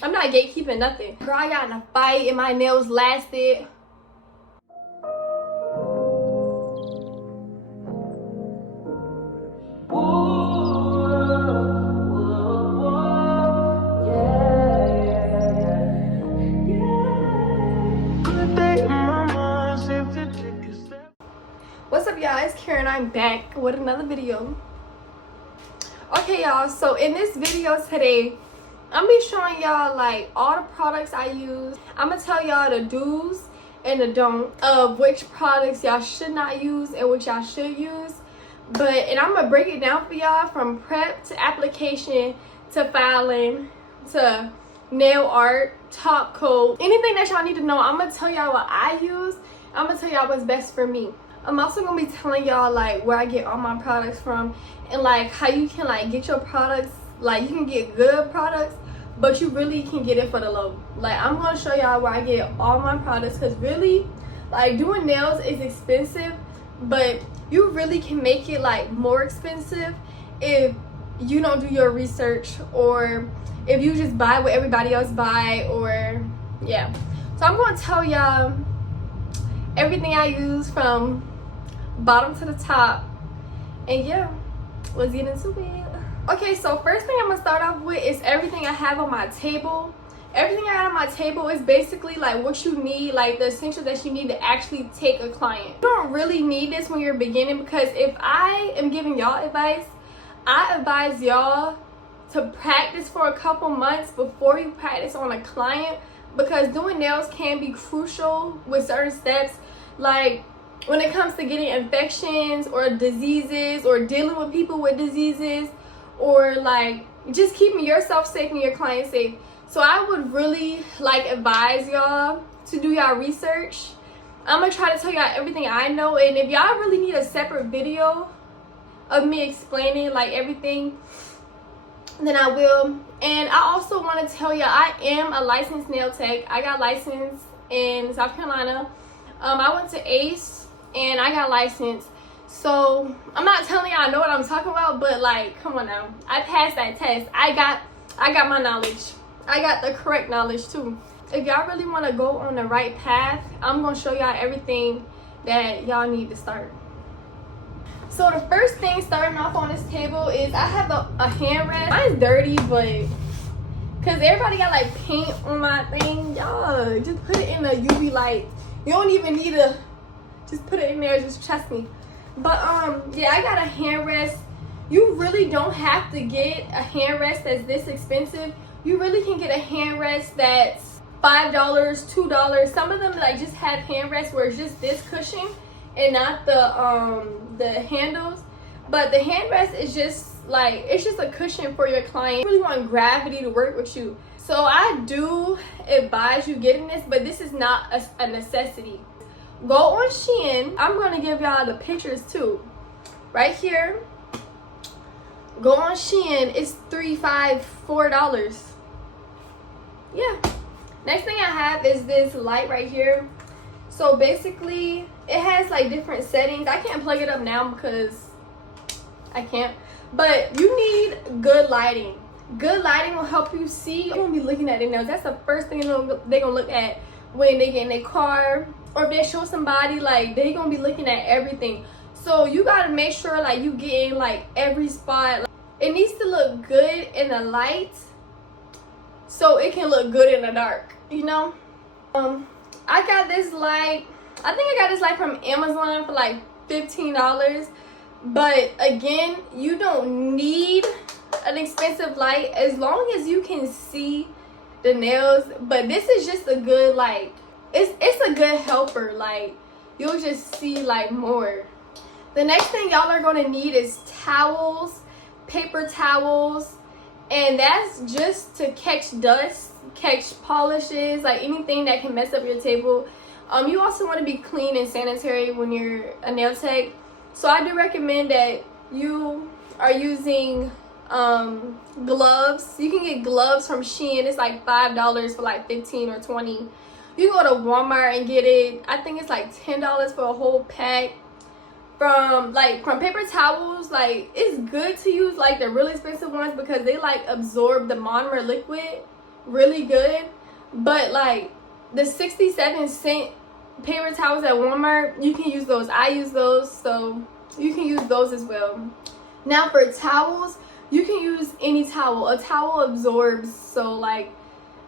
I'm not gatekeeping nothing. Girl, I got in a fight and my nails lasted. What's up, y'all? It's Karen. I'm back with another video. Okay, y'all, so in this video today, I'm gonna be showing y'all like all the products I use. I'm gonna tell y'all the do's and the don't of which products y'all should not use and which y'all should use. And I'm gonna break it down for y'all from prep to application to filing to nail art, top coat, anything that y'all need to know. I'm gonna tell y'all what I use. I'm gonna tell y'all what's best for me. I'm also gonna be telling y'all like where I get all my products from and like how you can like get your products. Like you can get good products, but you really can get it for the low. Like I'm gonna show y'all where I get all my products, because really like doing nails is expensive, but you really can make it like more expensive if you don't do your research, or if you just buy what everybody else buy, or yeah. So I'm gonna tell y'all everything I use from bottom to the top, and yeah, let's get into it. Okay, so first thing I'm gonna start off with is everything I have on my table. Everything I got on my table is basically like what you need, like the essentials that you need to actually take a client. You don't really need this when you're beginning, because if I am giving y'all advice, I advise y'all to practice for a couple months before you practice on a client, because doing nails can be crucial with certain steps, like when it comes to getting infections or diseases, or dealing with people with diseases, or like just keeping yourself safe and your client safe. So I would really like advise y'all to do y'all research. I'm gonna try to tell y'all everything I know, and if y'all really need a separate video of me explaining like everything, then I will. And I also want to tell y'all I am a licensed nail tech. I got licensed in South Carolina. I went to ACE and I got licensed. So I'm not telling y'all I know what I'm talking about, but like, come on now, I passed that test. I got my knowledge. I got the correct knowledge too. If y'all really want to go on the right path, I'm gonna show y'all everything that y'all need to start. So the first thing starting off on this table is I have a hand rest. Mine's dirty, but because everybody got like paint on my thing, y'all just put it in the UV light. You don't even need to just put it in there, just trust me. But yeah, I got a hand rest. You really don't have to get a hand rest that's this expensive. You really can get a hand rest that's $5, $2. Some of them like just have hand rests where it's just this cushion and not the handles. But the hand rest is just like, it's just a cushion for your client. You really want gravity to work with you. So I do advise you getting this, but this is not a necessity. Go on Shein. I'm gonna give y'all the pictures too. Right here. Go on Shein. It's $3, $5, $4. Yeah. Next thing I have is this light right here. So basically, it has like different settings. I can't plug it up now because I can't. But you need good lighting. Good lighting will help you see. You're gonna be looking at their nails. That's the first thing they're gonna look at when they get in their car, or if they show somebody, like they're gonna be looking at everything. So you gotta make sure like you get in like every spot. It needs to look good in the light so it can look good in the dark, you know. I got this light, I think I got this light from Amazon for like $15. But again, you don't need an expensive light as long as you can see the nails. But this is just a good, like, it's a good helper. Like, you'll just see like more. The next thing y'all are gonna need is towels, paper towels, and that's just to catch dust, catch polishes, like anything that can mess up your table. You also want to be clean and sanitary when you're a nail tech. So I do recommend that you are using gloves. You can get gloves from Shein. It's like $5 for like 15 or 20. You can go to Walmart and get it. I think it's like $10 for a whole pack. From paper towels, like it's good to use like the really expensive ones because they like absorb the monomer liquid. really good. But like the 67-cent paper towels at Walmart, you can use those. I use those, so you can use those as well. Now for towels, you can use any towel. A towel absorbs, so like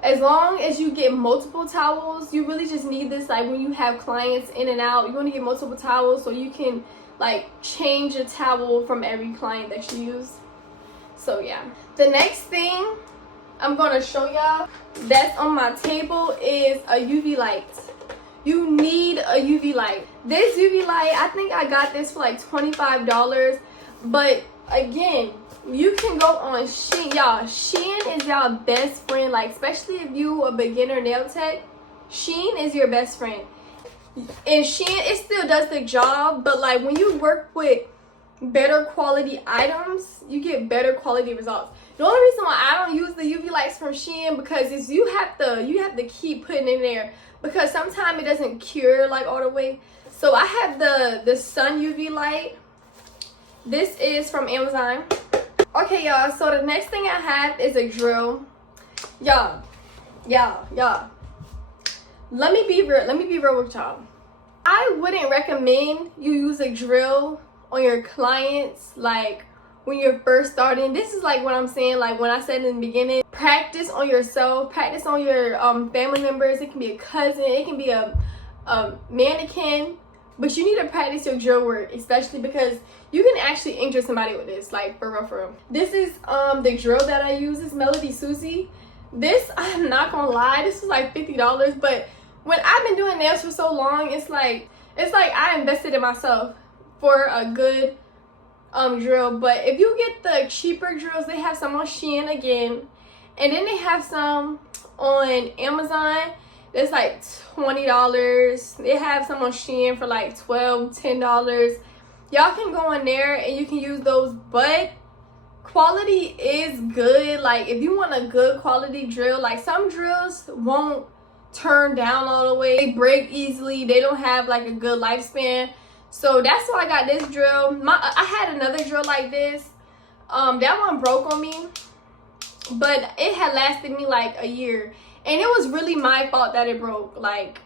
as long as you get multiple towels, you really just need this like when you have clients in and out. You want to get multiple towels so you can like change a towel from every client that you use. So yeah, the next thing I'm gonna show y'all that's on my table is a UV light. You need a UV light. This UV light, I think I got this for like $25, but again, you can go on Shein. Y'all, Shein is y'all best friend. Like, especially if you a beginner nail tech, Shein is your best friend. And Shein, it still does the job, but like when you work with better quality items, you get better quality results. The only reason why I don't use the UV lights from Shein because is you have to keep putting in there because sometimes it doesn't cure like all the way. So I have the sun UV light. This is from Amazon. Okay, y'all, so the next thing I have is a drill. Y'all. Let me be real with y'all. I wouldn't recommend you use a drill on your clients like when you're first starting. This is like what I'm saying, like when I said in the beginning, practice on yourself, practice on your family members. It can be a cousin, it can be a mannequin, but you need to practice your drill work, especially because you can actually injure somebody with this, like for real. This is the drill that I use. This Melody Susie. This, I'm not gonna lie, this is like $50, but when I've been doing nails for so long, it's like I invested in myself for a good drill. But if you get the cheaper drills, they have some on Shein again, and then they have some on Amazon that's like $20. They have some on Shein for like $12, $10. Y'all can go in there and you can use those, but quality is good. Like if you want a good quality drill, like some drills won't turn down all the way, they break easily, they don't have like a good lifespan. So that's why I got this drill. I had another drill like this. That one broke on me, but it had lasted me like a year, and it was really my fault that it broke. Like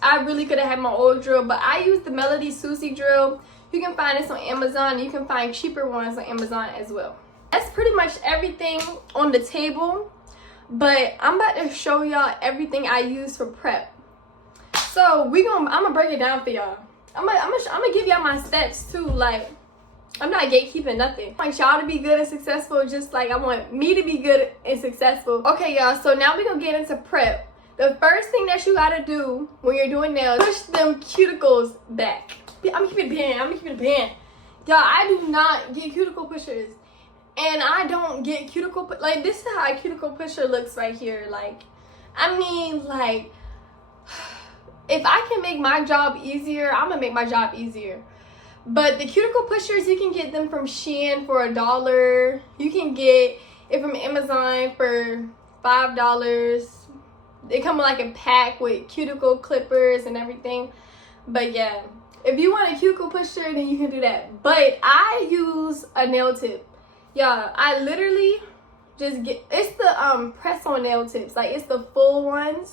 I really could have had my old drill, but I used the Melody Susie drill. You can find this on Amazon. You can find cheaper ones on Amazon as well. That's pretty much everything on the table, but I'm about to show y'all everything I use for prep. So I'm gonna break it down for y'all. I'm gonna give y'all my steps too. Like I'm not gatekeeping nothing. I want y'all to be good and successful just like I want me to be good and successful. Okay, y'all, so now we're gonna get into prep. The first thing that you gotta do when you're doing nails, push them cuticles back. I'm gonna keep it a band. Y'all, I do not get cuticle pushers. And I don't get cuticle, like this is how a cuticle pusher looks right here. Like, I mean, like, if I can make my job easier, I'm gonna make my job easier. But the cuticle pushers, you can get them from Shein for $1. You can get it from Amazon for $5. They come in like a pack with cuticle clippers and everything. But yeah, if you want a cuticle pusher, then you can do that. But I use a nail tip. Yeah, I literally just get, it's the press on nail tips, like it's the full ones,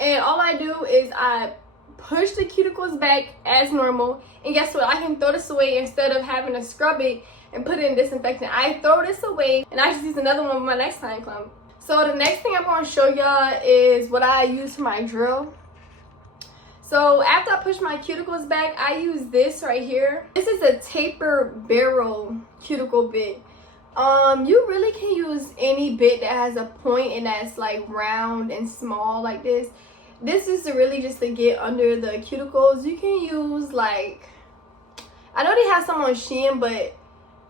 and all I do is I push the cuticles back as normal, and guess what, I can throw this away instead of having to scrub it and put it in disinfectant. I throw this away and I just use another one with my next time clump. So the next thing I'm going to show y'all is what I use for my drill. So after I push my cuticles back, I use this right here. This is a taper barrel cuticle bit. You really can use any bit that has a point and that's like round and small like this. This is really just to get under the cuticles. You can use like, I know they have some on Shein, but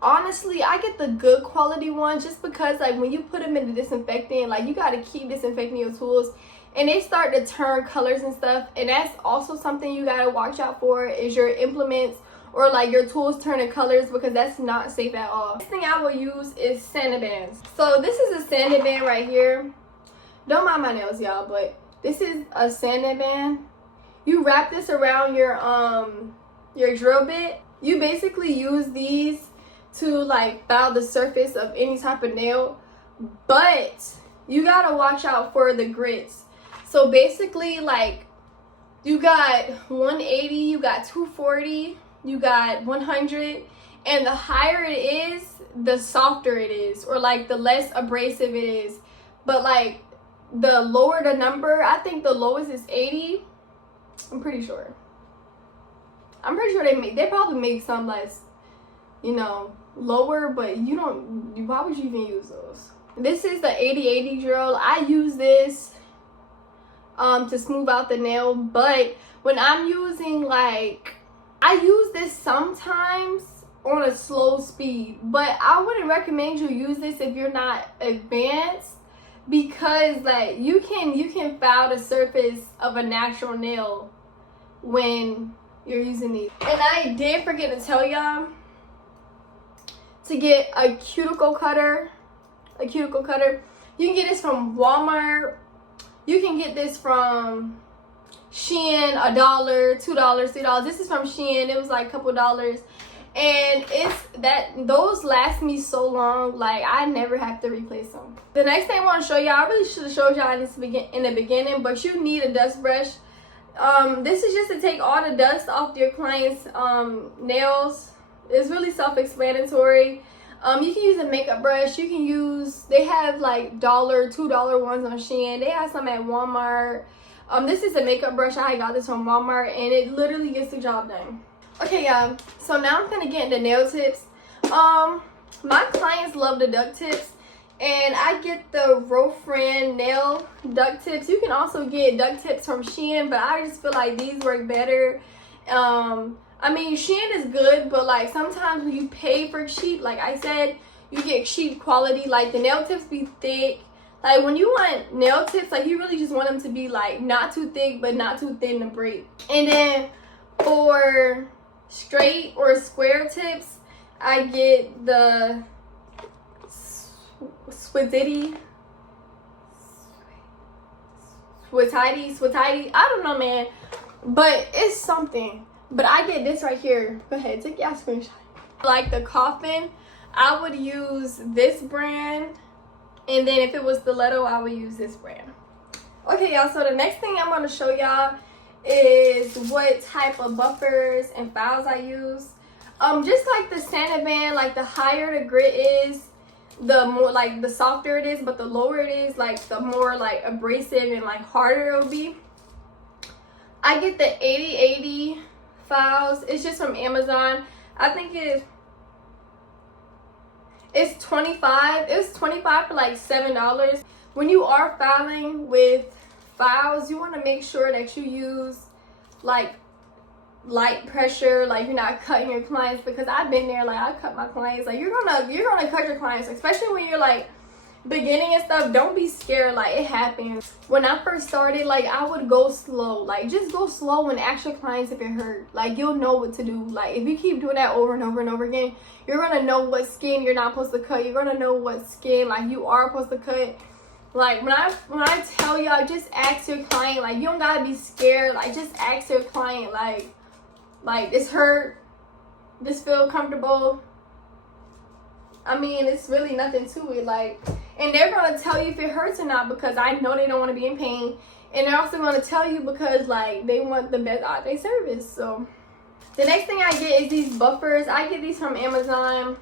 honestly I get the good quality ones just because like when you put them in the disinfectant, like you got to keep disinfecting your tools. And they start to turn colors and stuff, and that's also something you gotta watch out for, is your implements or like your tools turning colors, because that's not safe at all. Next thing I will use is sanding bands. So this is a sanding band right here. Don't mind my nails, y'all, but this is a sanding band. You wrap this around your drill bit. You basically use these to like file the surface of any type of nail, but you gotta watch out for the grits. So basically, like, you got 180, you got 240, you got 100, and the higher it is, the softer it is, or like the less abrasive it is. But like the lower the number, I think the lowest is 80. I'm pretty sure they probably make some less, you know, lower, but why would you even use those? This is the 80/80 drill. I use this to smooth out the nail, but when I'm using, like, I use this sometimes on a slow speed, but I wouldn't recommend you use this if you're not advanced, because like you can foul the surface of a natural nail when you're using these. And I did forget to tell y'all to get a cuticle cutter. You can get this from Walmart. You can get this from Shein, $1, $2, $3. This is from Shein. It was like a couple dollars. And those last me so long, like I never have to replace them. The next thing I want to show y'all, I really should have showed y'all in the beginning, but you need a dust brush. This is just to take all the dust off your client's nails. It's really self-explanatory. You can use a makeup brush. You can use, they have like $1, $2 ones on Shein. They have some at Walmart. This is a makeup brush. I got this from Walmart, and it literally gets the job done. Okay, y'all, so now I'm gonna get into nail tips. My clients love the duck tips, and I get the Rofran nail duck tips. You can also get duck tips from Shein, but I just feel like these work better. I mean, Shein is good, but like sometimes when you pay for cheap, like I said, you get cheap quality. Like the nail tips be thick. Like when you want nail tips, like you really just want them to be like not too thick, but not too thin to break. And then for straight or square tips, I get the Swatiti. I don't know, man, but it's something. But I get this right here. Go ahead, take y'all screenshot. Like the coffin, I would use this brand, and then if it was stiletto, I would use this brand. Okay, y'all, so the next thing I'm going to show y'all is what type of buffers and files I use. Just like the Santa Band, like the higher the grit is, the more, like the softer it is, but the lower it is, like the more like abrasive and like harder it will be. I get the 80/80 files. It's just from Amazon. I think it's 25. It was 25 for like $7. When you are filing with files, you want to make sure that you use like light pressure, like you're not cutting your clients, because I've been there, like I cut my clients. Like you're gonna cut your clients, especially when you're like beginning and stuff. Don't be scared, like it happens. When I first started, like I would go slow, like just go slow and ask your clients if it hurt. Like you'll know what to do. Like if you keep doing that over and over and over again, you're gonna know what skin you're not supposed to cut. You're gonna know what skin like you are supposed to cut. Like when I tell y'all, just ask your client. Like you don't gotta be scared. Like just ask your client, like this hurt, this feel comfortable. I mean, it's really nothing to it. Like, and they're gonna tell you if it hurts or not, because I know they don't want to be in pain, and they're also gonna tell you because like they want the best out of their service. So the next thing I get is these buffers. I get these from Amazon.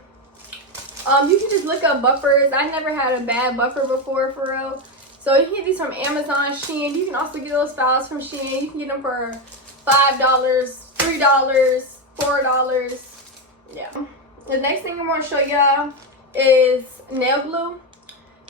You can just look up buffers. I never had a bad buffer before, for real. So you can get these from Amazon, Shein. You can also get those files from Shein. You can get them for $5, $3, $4. Yeah. The next thing I want to show y'all is nail glue.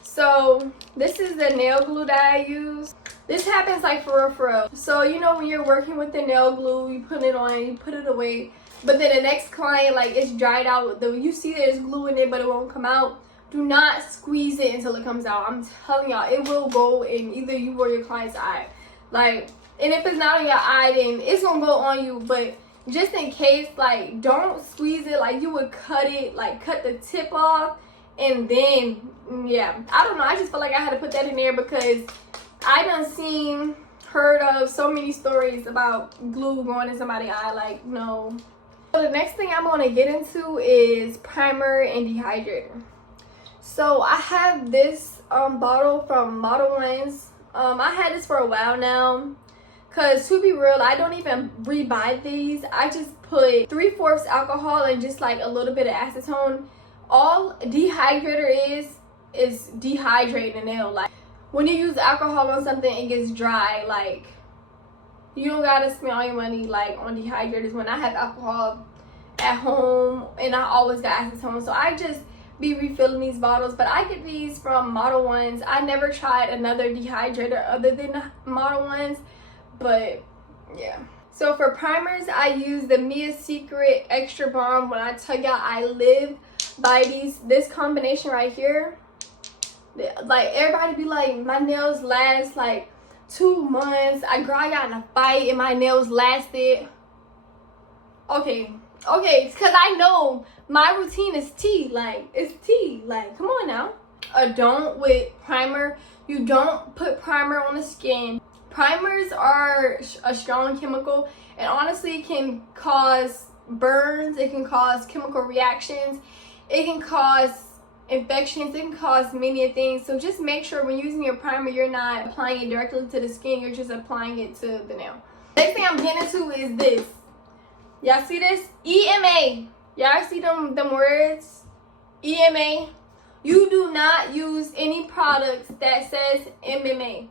So this is the nail glue that I use. This happens like for real. So you know when you're working with the nail glue, you put it on, you put it away. But then the next client, like it's dried out. You see there's glue in it, but it won't come out. Do not squeeze it until it comes out. I'm telling y'all, it will go in either you or your client's eye. Like, and if it's not in your eye, then it's gonna go on you. But just in case, like, don't squeeze it like you would cut it, like cut the tip off, and then yeah, I don't know, I just felt like I had to put that in there because I done heard of so many stories about glue going in somebody's eye. Like, no. So the next thing I'm going to get into is primer and dehydrator. So I have this bottle from Model Ones. I had this for a while now, because to be real, I don't even rebuy these. I just put 3/4 alcohol and just like a little bit of acetone. All dehydrator is dehydrating the nail. Like when you use alcohol on something, it gets dry. Like you don't gotta spend all your money like on dehydrators. When I have alcohol at home, and I always got acetone, so I just be refilling these bottles. But I get these from Model Ones. I never tried another dehydrator other than Model Ones, but yeah. So for primers, I use the Mia Secret Extra Balm. When I tell y'all, I live by this combination right here. Like everybody be like, my nails last like 2 months. I got in a fight and my nails lasted. Okay, because I know my routine is tea. Like, it's tea. Like, come on now. Don't with primer. You don't put primer on the skin. Primers are a strong chemical, and honestly can cause burns. It can cause chemical reactions. It can cause infections. It can cause many things. So just make sure when using your primer, you're not applying it directly to the skin. You're just applying it to the nail. Next thing I'm getting into is this. Y'all see this? EMA. Y'all see them words? EMA. You do not use any products that says MMA.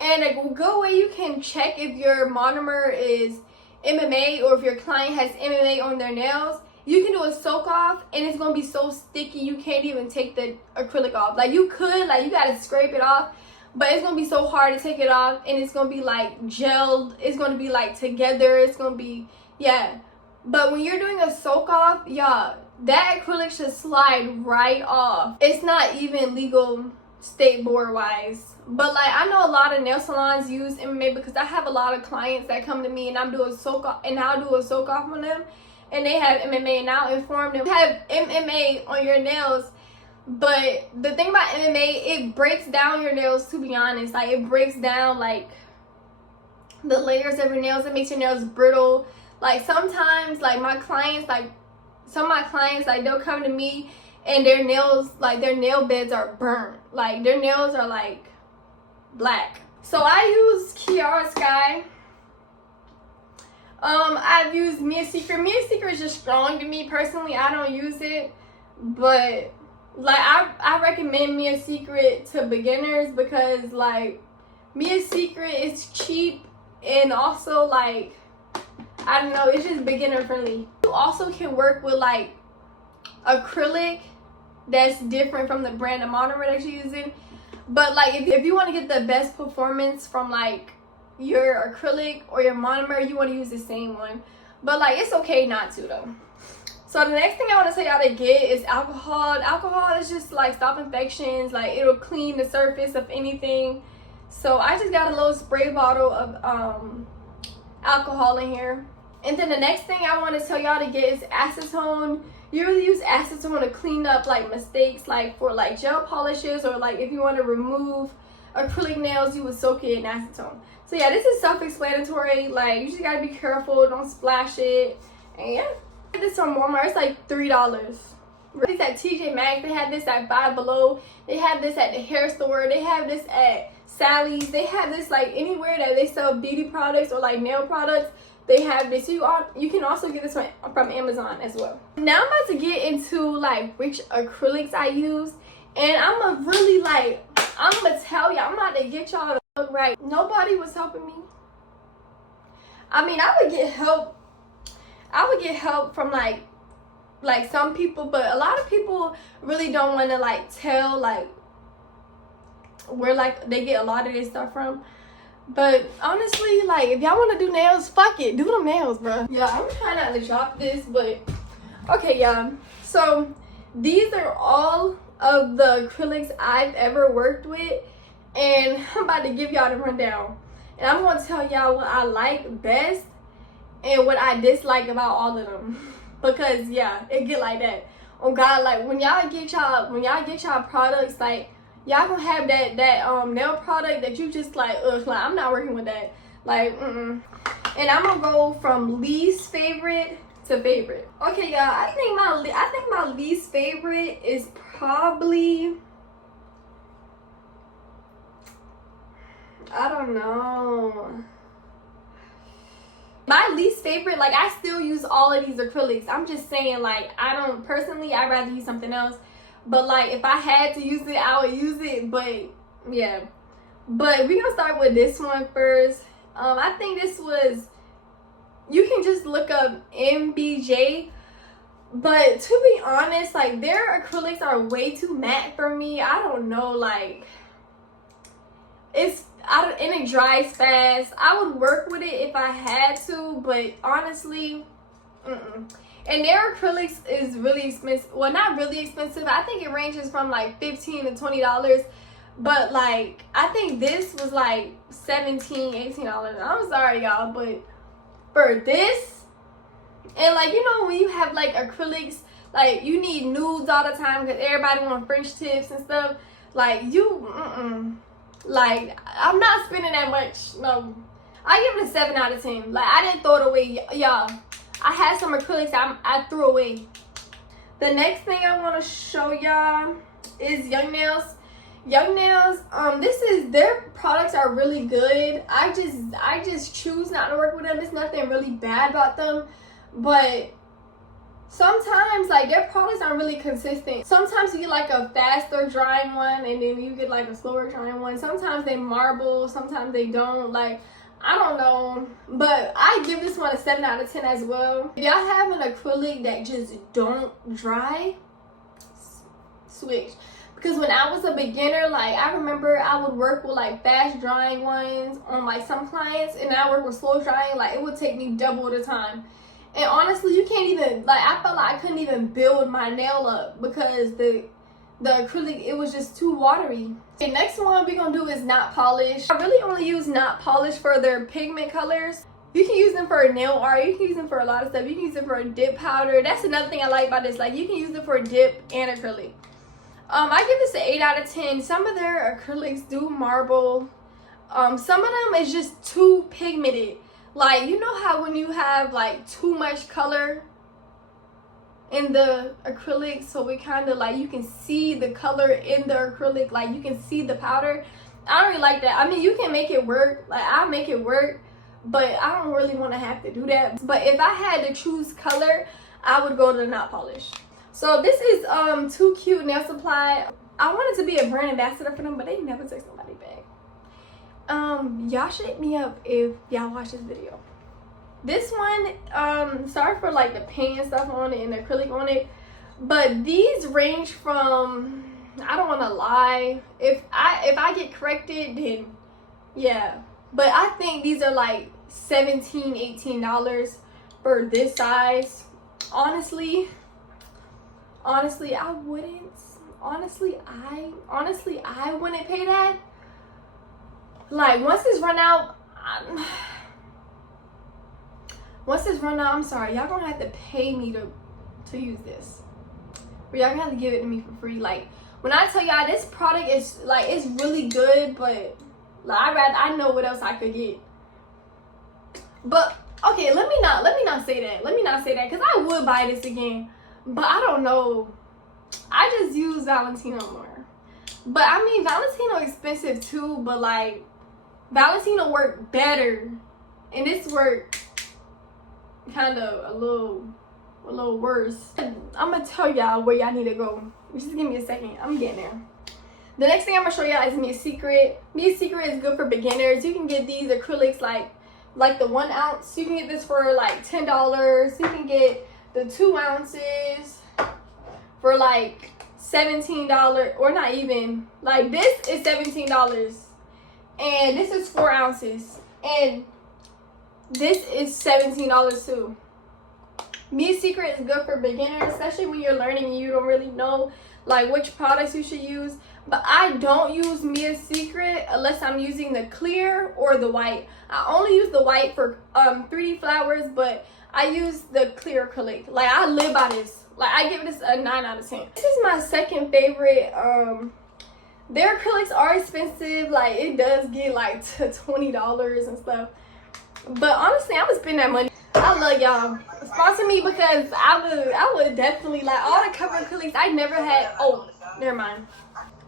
And a good way you can check if your monomer is MMA or if your client has MMA on their nails, you can do a soak off, and it's gonna be so sticky you can't even take the acrylic off. Like you could, like you gotta scrape it off, but it's gonna be so hard to take it off, and it's gonna be like gelled. It's gonna be like together. It's gonna be, yeah. But when you're doing a soak off, y'all, that acrylic should slide right off. It's not even legal state board wise. But like I know a lot of nail salons use MMA because I have a lot of clients that come to me and I'm doing soak off, and I'll do a soak off on them, and they have MMA, and I'll inform them, have MMA on your nails. But the thing about MMA, it breaks down your nails, to be honest. Like it breaks down like the layers of your nails. It makes your nails brittle. Like sometimes, like my clients, like some of my clients, like they'll come to me and their nails, like their nail beds are burnt. Like their nails are like black. So I use Kiara Sky. I've used Mia Secret. Mia Secret is just strong to me personally. I don't use it, but like I recommend Mia Secret to beginners because like Mia Secret is cheap, and also like I don't know, it's just beginner friendly. You also can work with like acrylic that's different from the brand of monomer that you're using. But like if you want to get the best performance from like your acrylic or your monomer, you want to use the same one. But like it's okay not to though. So the next thing I want to tell y'all to get is alcohol. Alcohol is just like stop infections. Like it'll clean the surface of anything. So I just got a little spray bottle of alcohol in here. And then the next thing I want to tell y'all to get is acetone. You really use acetone to clean up like mistakes, like for like gel polishes, or like if you want to remove acrylic nails, you would soak it in acetone. So yeah, this is self-explanatory. Like you just gotta be careful, don't splash it. And yeah, I got this from Walmart. It's like $3. This at TJ Maxx. They have this at Five Below. They have this at the hair store. They have this at Sally's. They have this like anywhere that they sell beauty products or like nail products. They have this. You can also get this from Amazon as well. Now I'm about to get into like which acrylics I use, and I'm gonna tell y'all, I'm about to get y'all to look right. Nobody was helping me. I mean, I would get help. I would get help from like some people, but a lot of people really don't want to like tell like where like they get a lot of their stuff from. But honestly, like if y'all want to do nails, fuck it, do them nails, bro. Yeah, I'm trying not to drop this, but okay, y'all. So these are all of the acrylics I've ever worked with, and I'm about to give y'all the rundown. And I'm gonna tell y'all what I like best and what I dislike about all of them. Because yeah, it get like that. Oh God, like when y'all get y'all products, like y'all gonna have that nail product that you just like, ugh, like I'm not working with that. Like, And I'm gonna go from least favorite to favorite. Okay, y'all, I think my least favorite is probably, I don't know. My least favorite, like, I still use all of these acrylics. I'm just saying, like, I don't, personally, I'd rather use something else. But, like, if I had to use it, I would use it. But, yeah. But we're going to start with this one first. I think this was, you can just look up MBJ. But to be honest, like, their acrylics are way too matte for me. I don't know, like, and it dries fast. I would work with it if I had to, but honestly, And their acrylics is really expensive. Well, not really expensive. I think it ranges from like $15 to $20. But like, I think this was like $17, $18. I'm sorry, y'all, but for this, and like, you know, when you have like acrylics, like you need nudes all the time because everybody want French tips and stuff. Like you, like I'm not spending that much. No, I give it a 7 out of 10. Like I didn't throw it away, y'all. I had some acrylics I threw away. The next thing I want to show y'all is Young Nails. Young Nails, their products are really good. I just choose not to work with them. There's nothing really bad about them, but sometimes like their products aren't really consistent. Sometimes you get like a faster drying one and then you get like a slower drying one. Sometimes they marble, sometimes they don't. Like, I don't know, but I give this one a 7 out of 10 as well. If y'all have an acrylic that just don't dry, switch. Because when I was a beginner, like I remember I would work with like fast drying ones on like some clients, and I work with slow drying. Like it would take me double the time. And honestly, you can't even, like, I felt like I couldn't even build my nail up because the acrylic, it was just too watery. The next one we're gonna do is not polish. I really only use not polish for their pigment colors. You can use them for nail art, you can use them for a lot of stuff. You can use them for a dip powder. That's another thing I like about this. Like, you can use it for dip and acrylic. I give this an 8 out of 10. Some of their acrylics do marble. Some of them is just too pigmented. Like, you know how when you have like too much color in the acrylic, so it kind of like you can see the color in the acrylic, like you can see the powder. I don't really like that. I mean, you can make it work, like I'll make it work, but I don't really want to have to do that. But if I had to choose color, I would go to the not polish. So this is Too Cute Nail Supply. I wanted to be a brand ambassador for them, but they never took somebody back. Y'all should hit me up if y'all watch this video. This one, sorry for like the paint and stuff on it and the acrylic on it, but these range from, I don't want to lie, if I get corrected, then yeah, but I think these are like $17, $18 for this size. Honestly I wouldn't. Honestly I wouldn't pay that. Like, once this run out, I'm sorry, y'all gonna have to pay me to use this, or y'all gonna have to give it to me for free. Like, when I tell y'all this product is like, it's really good, but like I know what else I could get. But okay, let me not say that because I would buy this again, but I don't know. I just use Valentino more. But I mean, Valentino expensive too, but like Valentino work better, and this work kind of a little worse. I'm gonna tell y'all where y'all need to go. Just give me a second. I'm getting there. The next thing I'm gonna show y'all is Mia Secret. Mia Secret is good for beginners. You can get these acrylics like the 1 ounce. You can get this for like $10. You can get the 2 ounces for like $17, or not even. Like, this is $17. And this is 4 ounces. And this is $17 too. Mia Secret is good for beginners, especially when you're learning and you don't really know like which products you should use. But I don't use Mia Secret unless I'm using the clear or the white. I only use the white for 3D flowers, but I use the clear acrylic. Like, I live by this. Like, I give this a 9 out of 10. This is my second favorite. Their acrylics are expensive. Like, it does get like to $20 and stuff. But honestly, I'm gonna spend that money. I love y'all. Sponsor me, because I would definitely, like, all the cover acrylics. I never had, oh, Never mind.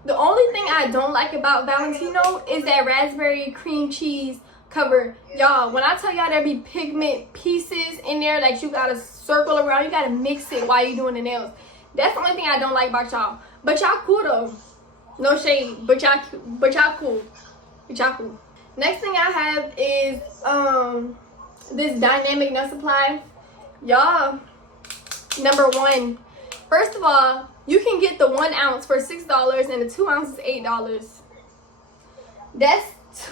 The only thing I don't like about Valentino is that raspberry cream cheese cover. Y'all, when I tell y'all there be pigment pieces in there that you gotta circle around, you gotta mix it while you're doing the nails. That's the only thing I don't like about y'all. But y'all cool though. No shade, but y'all cool. But y'all cool. Next thing I have is this dynamic nail supply. Y'all, number one, first of all, you can get the 1 ounce for $6 and the 2 ounces $8. That's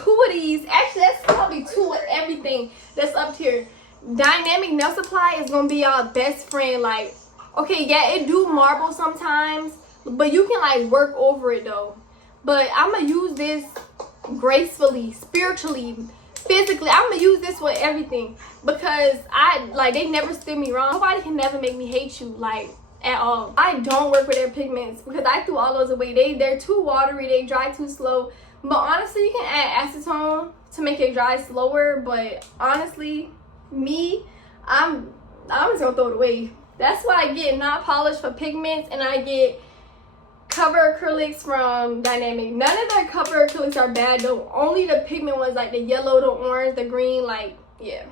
2 of these. Actually, that's probably 2 of everything that's up here. Dynamic nail supply is gonna be y'all best friend. Like, okay, yeah, it do marble sometimes, but you can like work over it though. But I'm gonna use this gracefully, spiritually, physically. I'm gonna use this with everything because they never steer me wrong. Nobody can never make me hate you, like, at all. I don't work with their pigments because I threw all those away. They're too watery, they dry too slow. But honestly, you can add acetone to make it dry slower. But honestly, me, I'm just gonna throw it away. That's why I get not polished for pigments, and I get cover acrylics from Dynamic. None of their cover acrylics are bad though. Only the pigment ones, like the yellow, the orange, the green, like, yeah.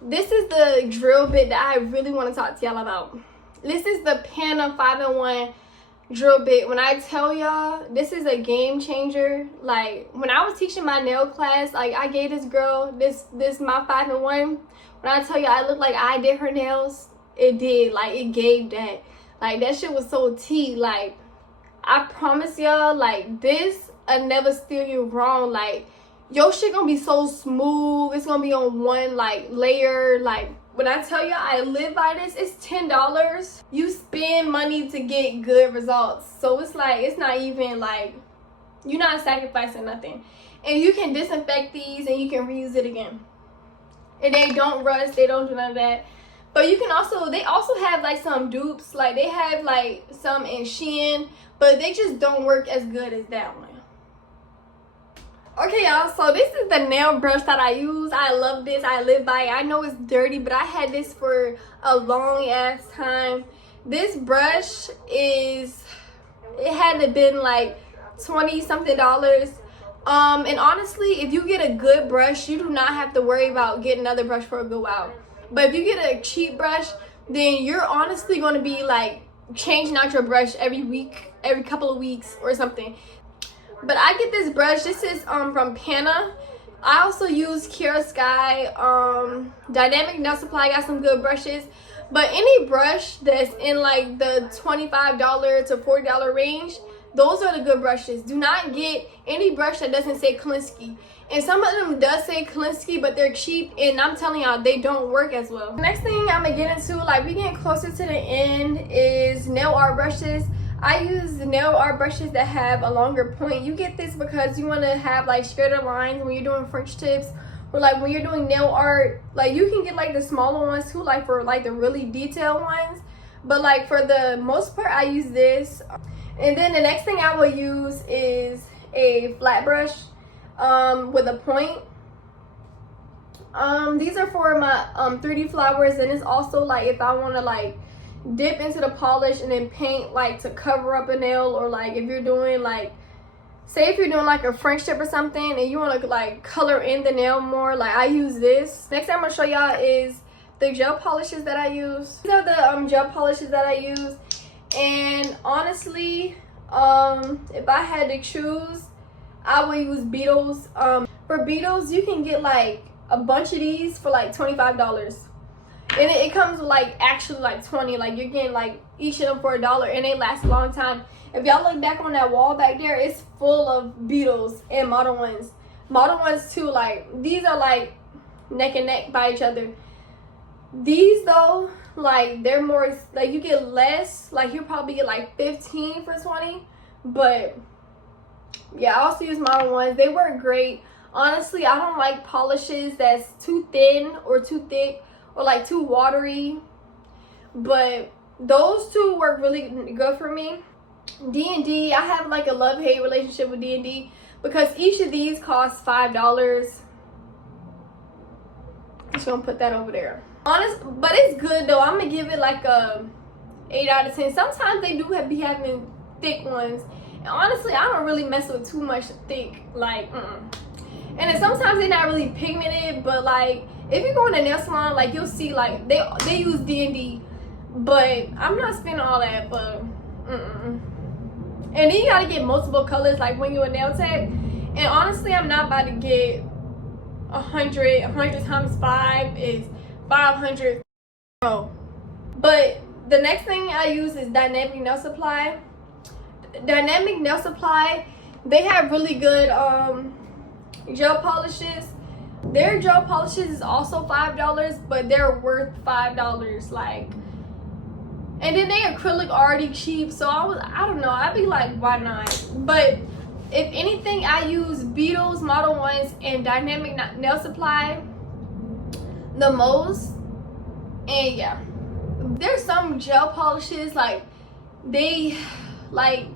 This is the drill bit that I really want to talk to y'all about. This is the Pana 5-in-1 drill bit. When I tell y'all, this is a game changer. Like, when I was teaching my nail class, like, I gave this girl this my 5-in-1. When I tell y'all, I looked like I did her nails, it did. Like, it gave that. Like, that shit was so tea. Like, I promise y'all, like, this will never steer you wrong. Like, your shit gonna be so smooth. It's gonna be on one, like, layer. Like, when I tell you I live by this, it's $10. You spend money to get good results. So it's like, it's not even like, you're not sacrificing nothing. And you can disinfect these and you can reuse it again. And they don't rust, they don't do none of that. But you can also, they also have like some dupes. Like, they have like some in Shein, but they just don't work as good as that one. Okay, y'all, so this is the nail brush that I use. I love this. I live by it. I know it's dirty, but I had this for a long ass time. This brush it had to been like 20 something dollars. And honestly, if you get a good brush, you do not have to worry about getting another brush for a good while. But if you get a cheap brush, then you're honestly going to be like changing out your brush every week, every couple of weeks or something. But I get this brush. This is from Pana. I also use Kira Sky. Dynamic Nail Supply got some good brushes. But any brush that's in like the $25 to $40 range, those are the good brushes. Do not get any brush that doesn't say Klinsky. And some of them does say Klinsky, but they're cheap, and I'm telling y'all, they don't work as well. Next thing I'm gonna get into, like, we getting closer to the end, is nail art brushes. I use nail art brushes that have a longer point. You get this because you want to have like straighter lines when you're doing French tips, or like when you're doing nail art. Like, you can get like the smaller ones too, like for like the really detailed ones. But like for the most part, I use this. And then the next thing I will use is a flat brush with a point. These are for my 3D flowers, and it's also like if I want to like dip into the polish and then paint like to cover up a nail, or like if you're doing like, say if you're doing like a French tip or something and you want to like color in the nail more, like I use this. Next thing I'm gonna show y'all is the gel polishes that I use. These are the gel polishes that I use, and honestly, if I had to choose, I would use Beetles. For Beetles, you can get like a bunch of these for like $25. And it comes with like actually like 20. Like, you're getting like each of them for $1, and they last a long time. If y'all look back on that wall back there, it's full of Beetles and Model Ones. Model Ones too, like these are like neck and neck by each other. These though, like they're more, like you get less, like you probably get like 15 for 20. But yeah, I also use Model Ones. They work great. Honestly, I don't like polishes that's too thin or too thick or like too watery, but those two work really good for me. D&D, I have like a love-hate relationship with D&D because each of these costs $5. Just gonna put that over there. But it's good though. I'm gonna give it like a 8 out of 10. Sometimes they do be having thick ones. And honestly, I don't really mess with too much thick, like, And then sometimes they're not really pigmented, but like, if you go in a nail salon, like, you'll see, like, they use D&D, but I'm not spending all that, but, And then you gotta get multiple colors, like, when you're a nail tech. And honestly, I'm not about to get 100 times 5 is 500. But the next thing I use is Dynamic Nail Supply. Dynamic Nail Supply, they have really good gel polishes. Their gel polishes is also $5, but they're worth $5, like. And then they acrylic already cheap, so I don't know, I'd be like, why not? But if anything, I use Beetles, Model 1s, and Dynamic Nail Supply the most. And yeah, there's some gel polishes, like, they, like,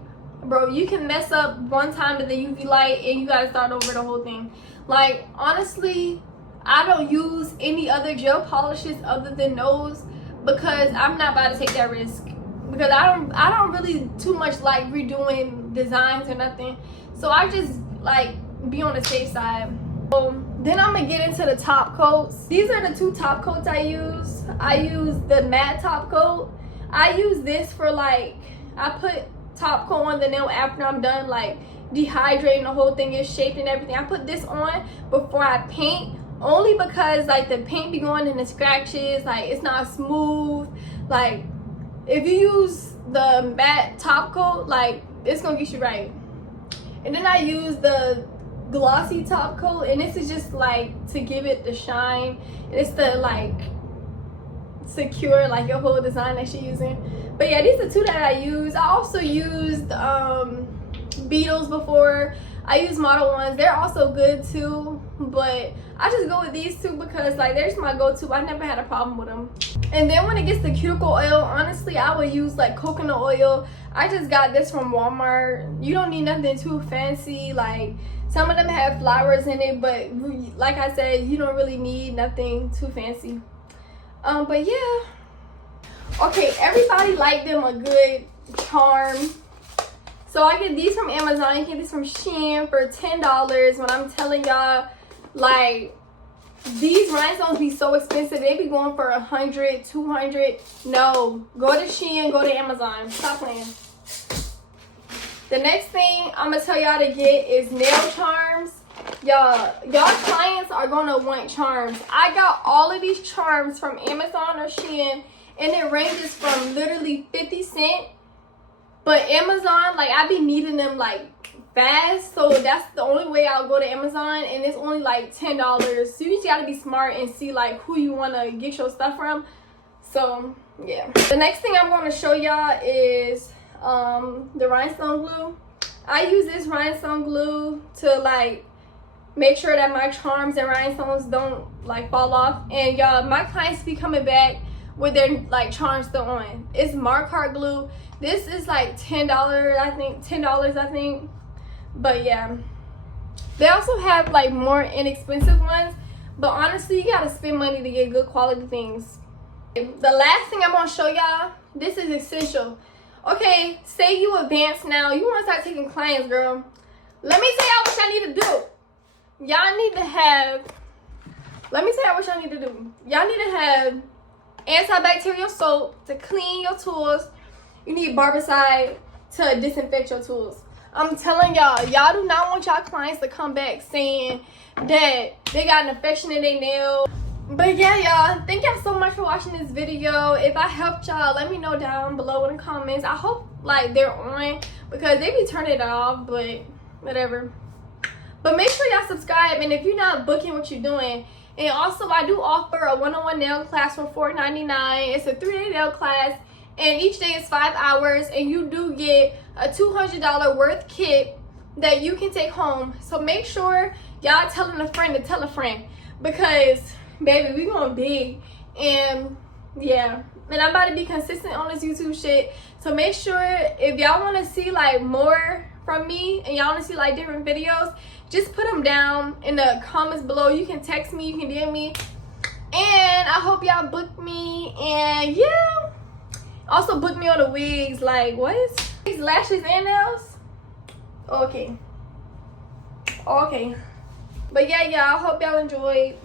bro, you can mess up one time to the UV light and you gotta start over the whole thing. Like, honestly, I don't use any other gel polishes other than those, because I'm not about to take that risk, because I don't really too much like redoing designs or nothing, so I just like be on the safe side. Then I'm gonna get into the top coats. These are the 2 top coats I use. I use the matte top coat. I use this for, like, I put top coat on the nail after I'm done, like, dehydrating, the whole thing is shaped and everything. I put this on before I paint, only because, like, the paint be going in the scratches, like, it's not smooth. Like, if you use the matte top coat, like, it's gonna get you right. And then I use the glossy top coat, and this is just like to give it the shine. It's to like secure like your whole design that you're using. But yeah, these are 2 that I use. I also used Beetles before. I use Model 1s. They're also good too, but I just go with these 2 because, like, they're just my go-to. I never had a problem with them. And then when it gets to cuticle oil, honestly, I would use like coconut oil. I just got this from Walmart. You don't need nothing too fancy. Like, some of them have flowers in it, but like I said, you don't really need nothing too fancy. But yeah. Okay, everybody like them a good charm. So I get these from Amazon. You get these from Shein for $10. When I'm telling y'all, like, these rhinestones be so expensive. They be going for 100, 200. No, go to Shein, go to Amazon. Stop playing. The next thing I'm gonna tell y'all to get is nail charms. Y'all clients are gonna want charms. I got all of these charms from Amazon or Shein, and it ranges from literally 50 cents. But Amazon, like, I be needing them like fast, so that's the only way I'll go to Amazon, and it's only like $10. So you just gotta be smart and see like who you wanna get your stuff from. So yeah. The next thing I'm gonna show y'all is the rhinestone glue. I use this rhinestone glue to like make sure that my charms and rhinestones don't like fall off. And y'all, my clients be coming back with their like charms still on. It's Mark glue. This is like $10, I think. But yeah, they also have like more inexpensive ones, but honestly, you gotta spend money to get good quality things. The last thing I'm gonna show y'all, this is essential. Okay, say you advanced now, you want to start taking clients, girl. Let me tell y'all what y'all need to do. Y'all need to have, let me tell y'all what y'all need to do. Y'all need to have antibacterial soap to clean your tools. You need barbicide to disinfect your tools. I'm telling y'all, y'all do not want y'all clients to come back saying that they got an infection in their nail. But yeah, y'all, thank y'all so much for watching this video. If I helped y'all, let me know down below in the comments. I hope like they're on, because they be turning it off, but whatever. But make sure y'all subscribe, and if you're not booking what you're doing. And also, I do offer a one-on-one nail class for $4.99. It's a 3-day nail class, and each day is 5 hours, and you do get a $200 worth kit that you can take home. So make sure y'all telling a friend to tell a friend, because baby, we going big. And yeah, and I'm about to be consistent on this YouTube shit. So make sure, if y'all want to see like more from me and y'all want to see like different videos, just put them down in the comments below. You can text me, you can DM me, and I hope y'all book me. And yeah, also book me on the wigs. Like, what? These lashes and nails. Okay. But yeah, y'all, hope y'all enjoyed.